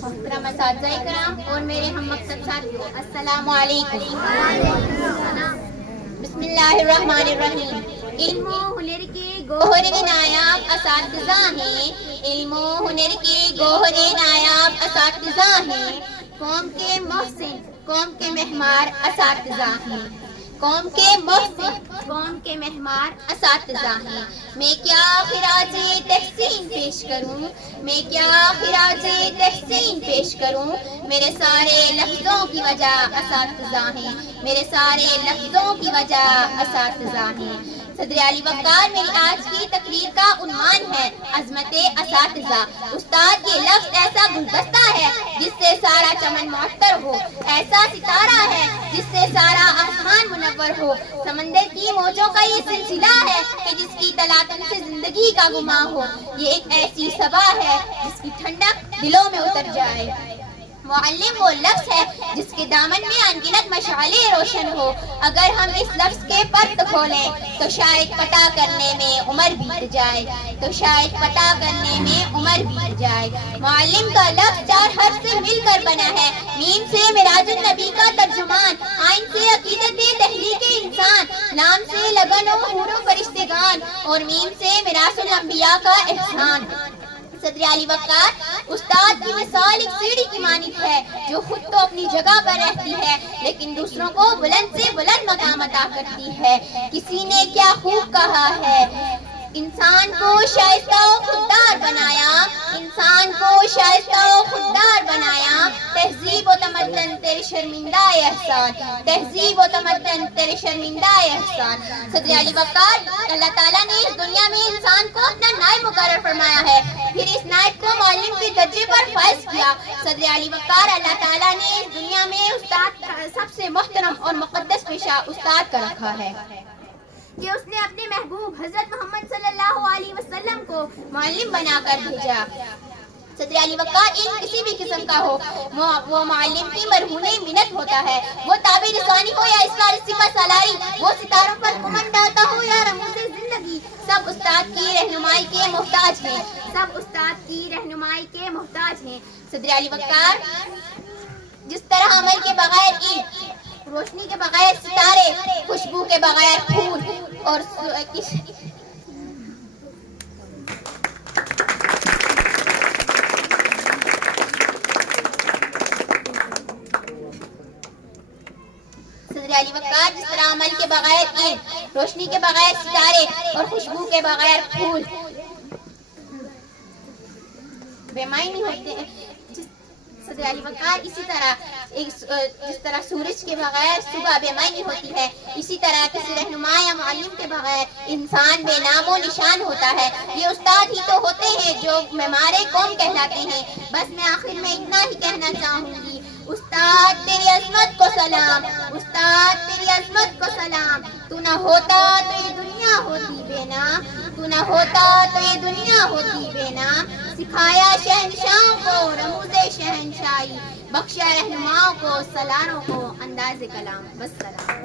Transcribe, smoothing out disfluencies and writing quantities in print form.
محترم اساتذہ کرام اور میرے ہم مکتب ساتھیوں، السلام علیکم۔ بسم اللہ الرحمن الرحیم۔ علم و ہنر کے گوہر نایاب اساتذہ ہیں، علم و ہنر کے گوہر نایاب اساتذہ ہیں، قوم کے محسن قوم کے مہمار اساتذہ ہیں، قوم کے محسن قوم کے مہمار اساتذہ ہیں۔ میں کیا خراج تحسین پیش کروں، میں کیا خراج تحسین پیش کروں، میرے سارے لفظوں کی وجہ اساتذہ ہیں، میرے سارے لفظوں کی وجہ اساتذہ ہیں۔ صدر علی وقار میری آج کی تقریر کا عنوان ہے عظمت اساتذہ۔ استاد یہ لفظ ایسا گلدستہ ہے جس سے سارا چمن معطر ہو، ایسا ستارہ ہے جس سے سارا آسمان منور ہو، سمندر کی موجوں کا یہ سلسلہ ہے کہ جس کی تلاطم سے زندگی کا گماں ہو، یہ ایک ایسی صبا ہے جس کی ٹھنڈک دلوں میں اتر جائے۔ معلم وہ لفظ ہے جس کے دامن میں انگنت مشعلیں روشن ہو، اگر ہم اس لفظ کے پرت کھولیں تو شاید پتہ کرنے میں عمر بیت جائے، تو شاید پتہ کرنے میں عمر بیت جائے۔ معلم کا لفظ 4 حرف سے مل کر بنا ہے، میم سے معراج النبی کا ترجمان، عین سے عقیدت تحریک انسان، لام سے لگن و حور و فرشتگان، اور میم سے میراث الانبیاء کا احسان۔ صدر علی وقار استاد کی مثال ایک سیڑھی کی مانند ہے جو خود تو اپنی جگہ پر رہتی ہے لیکن دوسروں کو بلند سے بلند مقام عطا کرتی ہے۔ کسی نے کیا خوب کہا ہے، انسان کو شائستہ و خوددار بنایا، انسان کو شائستہ و خوددار بنایا، تہذیب و تمدن تیرے شرمندہ احسان، تہذیب و تمدن تیرے شرمندہ احسان۔ صدر علی وقار اللہ تعالیٰ نے اس دنیا میں انسان کو اپنا نائب مقرر فرمایا ہے، پھر اس نائب کو معلم کے درجے پر فائز کیا۔ صدر علی وقار اللہ تعالیٰ نے اس دنیا میں استاد سب سے محترم اور مقدس پیشہ استاد کا رکھا ہے کہ اس نے اپنے محبوب حضرت محمد صلی اللہ علیہ وسلم کو معلم بنا کر بھیجا۔ صدر علی وقار علم کسی بھی قسم کا ہو، وہ معلم کی مرہون منت ہوتا ہے، وہ تعبیر رسانی ہو یا اسفارسی کا سالاری، وہ ستاروں پر کمند ڈالتا ہو یا رموز زندگی، سب استاد کی رہنمائی کے محتاج ہیں، سب استاد کی رہنمائی کے محتاج ہیں۔ صدر علی وقار جس طرح عمل کے بغیر علم، روشنی کے بغیر ستارے، خوشبو کے بغیر پھول، اور صدر علی وقار جس طرح عمل کے بغیر علم، روشنی کے بغیر ستارے اور خوشبو کے بغیر پھول بے معنی ہوتے ہیں، صدر علی وقار اسی طرح جس طرح سورج کے بغیر صبح بے معنی ہوتی ہے، اسی طرح کسی رہنما یا معلم کے بغیر انسان بے نام و نشان ہوتا ہے۔ یہ استاد ہی تو ہوتے ہیں جو معمار قوم کہلاتے ہیں۔ بس میں آخر میں اتنا ہی کہنا چاہوں گی، استاد تیری عظمت کو سلام، استاد تیری عظمت کو سلام، تو نہ ہوتا تو یہ دنیا ہوتی بے نام، تو نہ ہوتا تو یہ دنیا ہوتی بے نام، سکھایا شہنشاہوں کو رموز شہنشاہی، بخشا رہنماؤں کو سالاروں کو انداز کلام۔ والسلام۔